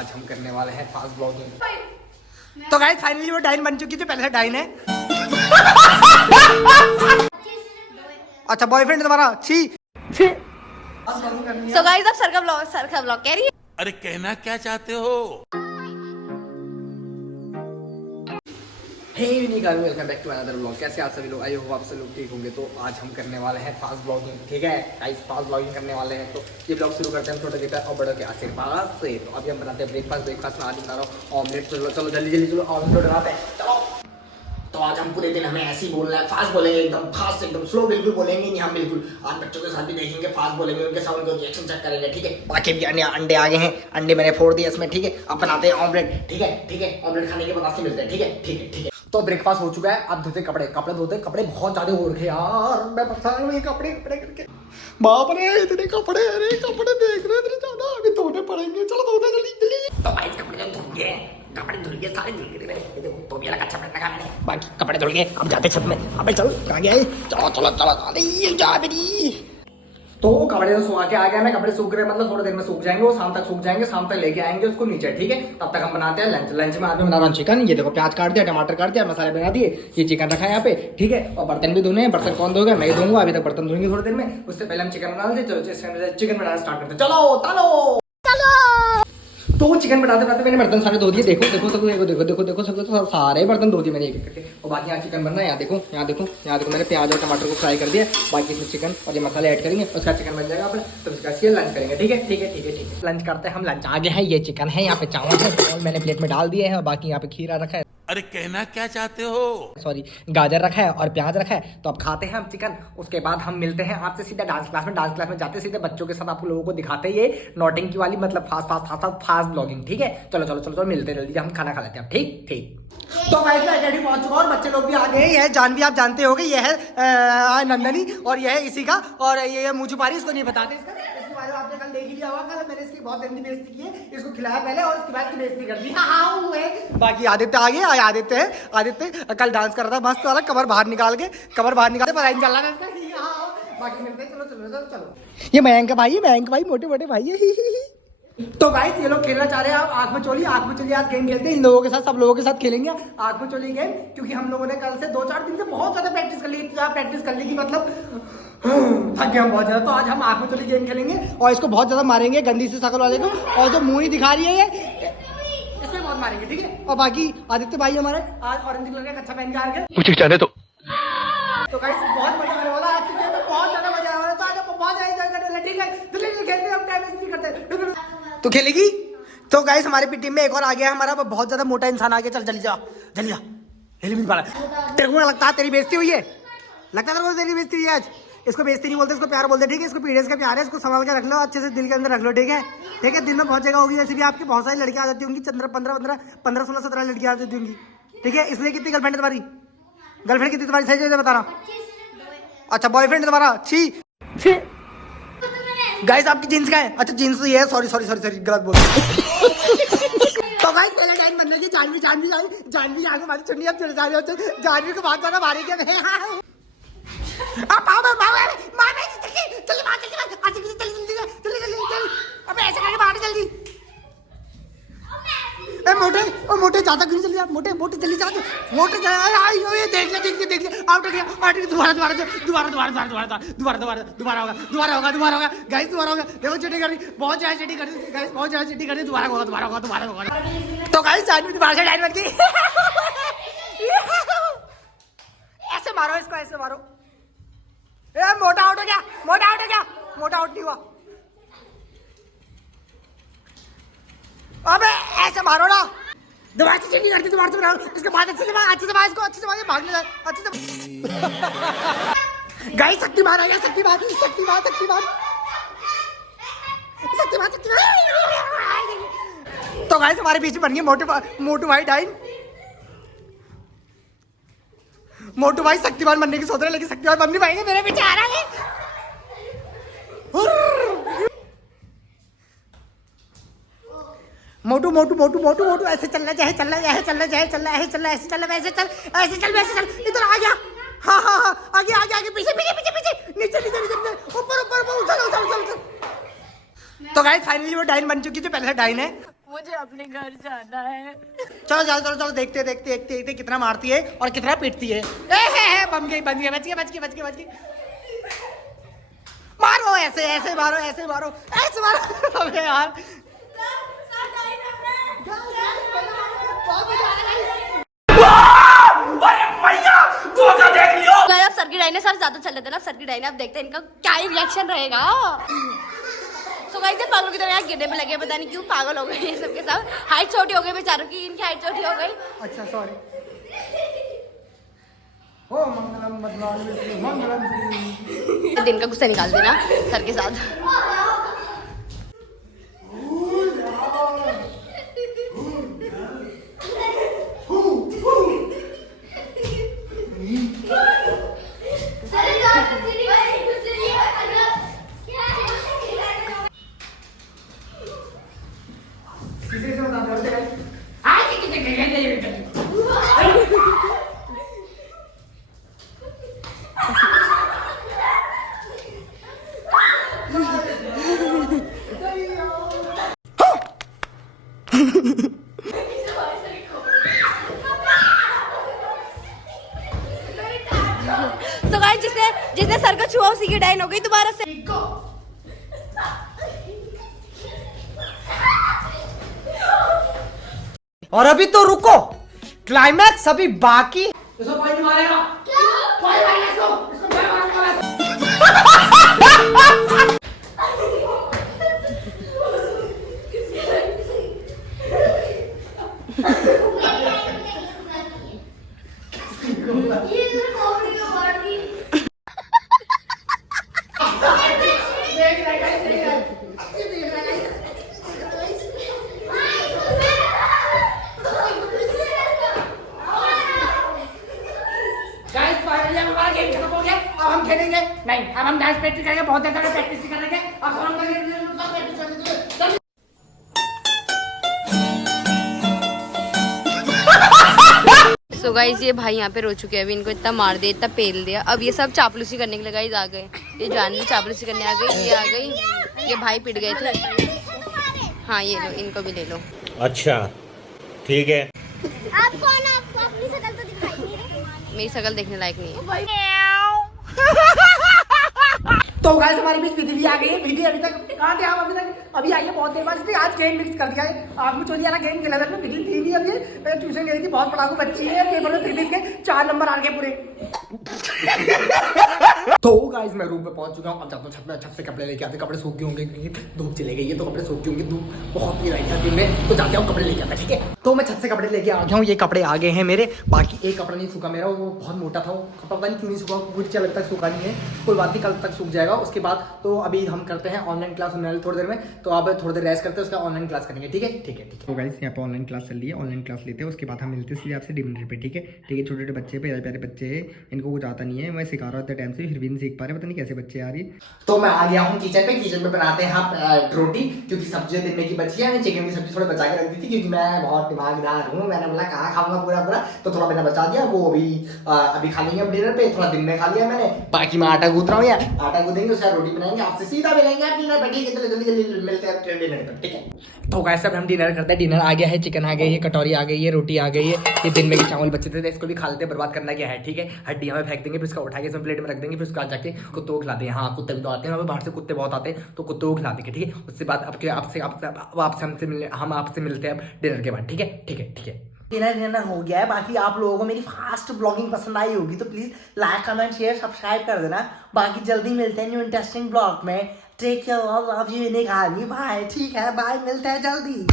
आज हम करने वाले हैं फास्ट ब्लॉगिंग। तो गाइस फाइनली वो डाइन बन चुकी थी, पहले से डाइन है। अच्छा बॉयफ्रेंड तुम्हारा छी। सो गाइस अब सर का ब्लॉग कह रही है। अरे कहना क्या चाहते हो? Hey unicorn, welcome back to another blog. कैसे आप सभी लोग? आई होप आप सब लोग ठीक होंगे। तो आज हम करने वाले हैं फास्ट ब्लॉगिंग, ठीक है गाइस, फास्ट ब्लॉगिंग करने वाले हैं। तो ये ब्लॉग शुरू करते हैं छोटे छोटे और बड़ों के आशीर्वाद से। तो अभी हम बनाते हैं ब्रेकफास्ट में आज बना रहा हूँ ऑमलेट। चलो चलो जल्दी जल्दी चलो ऑमलेट बनाते हैं, चलो। तो आज हम पूरे दिन हमें ऐसे ही बोलना है, फास्ट बोलेंगे, एकदम फास्ट, एकदम स्लो बिल्कुल बोलेंगे नहीं हम बिल्कुल। आज बच्चों के साथ भी देखेंगे फास्ट बोलेंगे, उनके साउंड का रिएक्शन चेक करेंगे, ठीक है। बाकी भी अंडे आ गए हैं, अंडे मैंने फोड़ दिए इसमें, ठीक है। अब बनाते हैं ऑमलेट, ठीक है ठीक है। ऑमलेट खाने के बाद आपसे मिलते हैं, ठीक है ठीक है ठीक है। तो ब्रेकफास्ट हो चुका है, अब धोते कपड़े धोते, कपड़े बहुत ज्यादा हो रखे यार, मैं परेशान हूँ ये कपड़े करके। बाप रे इतने कपड़े, अरे कपड़े देख रहे इतने ज्यादा, अभी धोने पड़ेंगे, चलो धोते जल्दी जल्दी। तो भाई कपड़े धुल गए, सारे धुल गए मेरे, ये देखो तो भी अलग अच्छा पहनना मैंने, बाकी कपड़े धुल गए। अब जाते छत में, अबे चल कहाँ गया? चलो चलो चलो अरे ये जा मेरी। तो कपड़े तो सुखा के आ गया मैं, कपड़े सूख रहे मतलब थोड़ी देर में सूख जाएंगे, वो शाम तक सूख जाएंगे, शाम तक लेके आएंगे उसको नीचे, ठीक है। तब तक हम बनाते हैं लंच में आज मैं बना रहा हूँ चिकन। ये देखो प्याज काट दिया, टमाटर काट दिया, मसाले बना दिए, ये चिकन रखा है यहाँ पे, ठीक है। और बर्तन भी धोने हैं, बर्तन कौन धोगा? मैं ही धोऊंगा, अभी तक बर्तन धोएंगे थोड़ी देर में। उससे पहले हम चिकन बना लेते, चलो चिकन बनाना स्टार्ट करते, चलो चलो। तो चिकन बनाते बनाते मैंने बर्तन सारे धो दिए, देखो देखो देखो देखो देखो देखो सब तो सारे बर्तन धो दिए मैंने एक एक करके। और बाकी यहाँ चिकन बन रहा है, यहाँ देखो यहाँ देखो यहाँ देखो, मैंने प्याज और टमाटर को फ्राई कर दिया। बाकी इसमें चिकन और ये मसाले ऐड करेंगे, उसका चिकन बन जाएगा अपना। तो उसका लंच करेंगे, ठीक है ठीक है ठीक है ठीक है। लंच करते हैं हम, लंच आगे है, ये चिकन है, यहाँ पे चावल है और मैंने प्लेट में डाल दिए हैं। और बाकी यहाँ पे खीरा रखा है, अरे कहना क्या चाहते हो? सॉरी गाजर रखा है और प्याज रखा है। तो अब खाते हैं हम चिकन, उसके बाद हम मिलते हैं आपसे सीधा डांस क्लास में। डांस क्लास में जाते सीधे बच्चों के साथ आप लोगों को दिखाते हैं ये नॉटिंग की वाली, मतलब फास्ट ब्लॉगिंग, ठीक है। चलो चलो चलो चलो मिलते जल्दी, हम खाना खा लेते हैं, ठीक ठीक। तो गाइस मैं रेडी पहुंच चुका और बच्चे लोग भी आ गए। यह जानवी आप जानते होंगे, यह है नंदनी और यह है इसी का, और ये मुझुपारी, इसको नहीं बताते इसका, इसके बारे में आपने कल देख ही लिया होगा। कल मैंने इसकी बहुत गंदी बेइज्जती की है, इसको खिलाया पहले और उसके बाद इसकी बेइज्जती कर दी। हाँ बाकी आदित्य आ गए, आदित्य कल डांस कर रहा था मस्त वाला, कमर बाहर निकाल के पता नहीं चल रहा है इसका। बाकी मिलते हैं, चलो चलो चलो चलो। ये मयंक भाई मोटे मोटे भाई है। तो गाइस ये लोग खेलना चाह रहे हैं, आप आंख में चोली आज गेम खेलते हैं इन लोगों के साथ, सब लोगों के साथ खेलेंगे आंख में चोली गेम। क्योंकि हम लोगों ने कल से 2-4 दिन से बहुत ज्यादा प्रैक्टिस कर ली कि मतलब थक गए हम बहुत ज्यादा। तो आज हम आंख में चोली गेम खेलेंगे और इसको बहुत ज्यादा मारेंगे गंदी सी शकल वाले को, और जो मुंह ही दिखा रही है ये इसमें बहुत मारेंगे, ठीक है। और बाकी आदित्य भाई हमारे आज ऑरेंज कलर का कच्छा पहन के आ गए, मुझे जाने दो। तो गाइस बहुत मजा आने वाला आज की गेम में, बहुत ज्यादा मजा आने वाला। तो आज हम बहुत एंजॉय करने वाले, ठीक है। जल्दी खेलते हैं, हम टाइम वेस्ट नहीं करते। तो खेलेगी? तो गाइस हमारे टीम में एक और आ गया हमारा बहुत ज्यादा मोटा इंसान आ गया। चल जल्दी जा हिल भी पा रहा। तेरे को लगता है तेरी बेइज्जती हुई है? लगता है तेरी बेइज्जती हुई है आज? इसको बेइज्जती नहीं बोलते, इसको प्यार बोलते, ठीक है। इसको पीरियड्स का प्यार है, इसको संभाल के रख लो, अच्छे से दिल के अंदर रख लो, ठीक है ठीक है। दिल में बहुत जगह होगी, जैसे भी आपकी बहुत सारी लड़कियां आ जाती होंगी, 15 16 17 लड़कियां आ जाती होंगी, ठीक है। इसलिए कितनी गर्लफ्रेंड है तुम्हारी? गर्लफ्रेंड कितनी तुम्हारी? सही बता रहा। अच्छा बॉयफ्रेंड तुम्हारा छी। गाइस आपकी जींस का है? अच्छा जींस तो ये है, सॉरी गलत बोल। तो गाइस पहले टाइम बनना चाहिए, जानवी आगे हमारी चुन्नी, अब जानवी को बहुत ज्यादा मारेंगे। अबे ऐसे करके मार जल्दी। मोटे ज्यादा क्यों जल्दी? आप मोटे जल्दी जा, मोटे देख ले आउट हो गया। दोबारा होगा गाइस, दोबारा होगा। देखो चीटिंग कर रही, बहुत ज्यादा चीटिंग कर रही गाइस, बहुत ज्यादा चीटिंग कर रही। दोबारा होगा। तो गाइस जानवी दोबारा से डाइन बन गई। ऐसे मारो इसको, ऐसे मारो। मोटा आउट हो गया, मोटा आउट नहीं हुआ। अबे ऐसे मारो ना, दोबारा से चीटिंग करती, दोबारा से बनाओ। इसके बाद अच्छे से मार, भागने जाए अच्छे से। गाइस शक्तिमान आ गया, शक्तिमान। तो गाइस हमारे बीच में बन गए मोटू भाई डाइन। मोटू भाई शक्तिमान बनने की सोच रहे हैं, लेकिन शक्तिमान बन नहीं पाएंगे, मेरे पीछे आ रहा है। मोटू ऐसे चलना चाहे, ऐसे चल। इधर आ गया, हाँ आगे पीछे नीचे ऊपर उछल। तो गाइस फाइनली वो डाइन बन चुकी थी, पहले से डाइन है। मुझे अपने घर जाना है। चलो चलो चलो चलो देखते देखते देखते देखते कितना मारती है और कितना पीटती है। बन गई बच गई बच गई बच गई बच गई बच गई। मारो ऐसे ऐसे मारो ऐसे मारो ऐसे मारो। अबे यार अब सर की डायनासोर ज्यादा चल रहे थे ना, सर की डायना। अब देखते हैं इनका क्या ही रिएक्शन रहेगा। सो गाइस पागलों की तरह यहाँ गिरने पे लगे, पता नहीं क्यों पागल हो गए ये सबके साथ। हाइट छोटी हो गई बेचारों की, इनकी हाइट छोटी हो गई। अच्छा सॉरी। ओ मंगलम बदनाम मंगलम। दिन का गुस्सा निकाल देना सर के साथ। तो गाइस जिसने सर को छुआ उसी की डाइन हो गई दोबारा से। और अभी तो रुको, क्लाइमैक्स अभी बाकी। इसको कोई नहीं मारेगा। कोई मारेगा इसको, इसको कोई मारने वाला अब हम खेलेंगे नहीं, अब हम डांस प्रैक्टिस करेंगे, बहुत ज्यादा प्रैक्टिस करेंगे। अब हम प्रैक्टिस करेंगे। सो गाइस ये भाई यहाँ पे रो चुके हैं, अभी इनको इतना मार दिया, इतना पेल दिया। अब ये सब चापलूसी करने के लिए गाइस आ गए। ये जानवी चापलूसी करने आ गई, ये आ गई। ये भाई पिट गए थे। हाँ ये लो, इनको भी ले लो। अच्छा ठीक है। आप कौन? आपको अपनी शक्ल तो दिखाई नहीं रही। मेरी शक्ल देखने लायक नहीं है। तो गाइस हमारी बीच विधि भी आ गई है। विधि अभी तक कहाँ थे आप? अभी तक अभी आई है बहुत देर बाद, इसलिए आज गेम मिक्स कर दिया है। आपको चोरी वाला गेम खेला था। विधि थी नहीं अभी, ट्यूशन गई थी, बहुत पढ़ाकू बच्ची है। पेपर में फिर के 4 नंबर आ गए पूरे। तो गाइस मैं रूम पे पहुंच चुका हूँ। अब जाता हूँ छत में, छत से कपड़े लेके आते। कपड़े सूख गए होंगे क्योंकि धूप चले गई है, तो कपड़े सूख गए होंगे। धूप बहुत ही राइट है दिन में, तो जाते हैं कपड़े लेके आता। ठीक है, तो मैं छत से कपड़े लेके आ गया हूँ। ये कपड़े आ गए हैं मेरे। बाकी एक कपड़ा नहीं सूखा मेरा, वो बहुत मोटा था। वो पता नहीं क्यों नहीं सूखा, पूरी चल तक सूखा नहीं है। कोई बात नहीं, कल तक सूख जाएगा। उसके बाद तो अभी हम करते हैं ऑनलाइन क्लास होने वाली थोड़ी देर में, तो अब थोड़ी देर रेस्ट करते हैं, उसका ऑनलाइन क्लास करेंगे। ठीक है ठीक है ठीक है। तो गाइस यहाँ पे ऑनलाइन क्लास चल रही है, ऑनलाइन क्लास लेते हैं, उसके बाद हम मिलते हैं सीधे आपसे डिनर पे। ठीक है ठीक है। छोटे छोटे बच्चे, प्यारे प्यारे बच्चे हैं, इनको कुछ आता नहीं है। मैं सिखा रहा था टाइम से, फिर भी नहीं सीख पा रहे, पता नहीं कैसे बच्चे आ रही। तो मैं आ गया हूँ किचन पे। किचन पे बनाते हैं हम रोटी, क्योंकि सब्जी दिन में की बची है। मैंने चिकन की सब्जी थोड़ा बचा के रख दी थी, क्योंकि मैं बहुत दिमागदार हूँ। मैंने बोला कहाँ खाऊंगा पूरा पूरा, तो थोड़ा मैंने बचा दिया। वो अभी खा लेंगे डिनर पे, थोड़ा दिन में खा लिया मैंने। बाकी मैं आटा गूंथ रहा हूँ यार, आटा गूंथेंगे, उसके बाद रोटी बनाएंगे, आपसे सीधा मिलेंगे डिनर पे। ठीक है, चलो जल्दी जल्दी मिलते हैं डिनर पे। ठीक है, तो गाइस अब हम डिनर करते हैं। डिनर आ गया है, चिकन आ गई है, कटोरी आ गई है, रोटी आ गई है। ये दिन में के चावल बचे थे, इसको भी खा लेते हैं। बर्बाद करना क्या है, ठीक है। हड्डियां में फेंक देंगे, फिर इसका उठा के इसमें प्लेट में रख देंगे, फिर उसका जाके कुत्तों को खिलाते हैं। हाँ कुत्ते भी तो आते हैं, बाहर से कुत्ते बहुत आते हैं, तो कुत्तों को खिला देंगे। ठीक है, उसके बाद हम आपसे मिलते हैं अब डिनर के बाद। ठीक है ठीक है ठीक है। डिनर हो गया है। बाकी आप लोगों को मेरी फास्ट ब्लॉगिंग पसंद आई होगी, तो please like comment share subscribe कर देना। बाकी जल्दी मिलते हैं न्यू इंटरेस्टिंग ब्लॉग में। टेक केयर, लव यू इन कहानी। बाय। ठीक है, बाय, मिलते हैं जल्दी।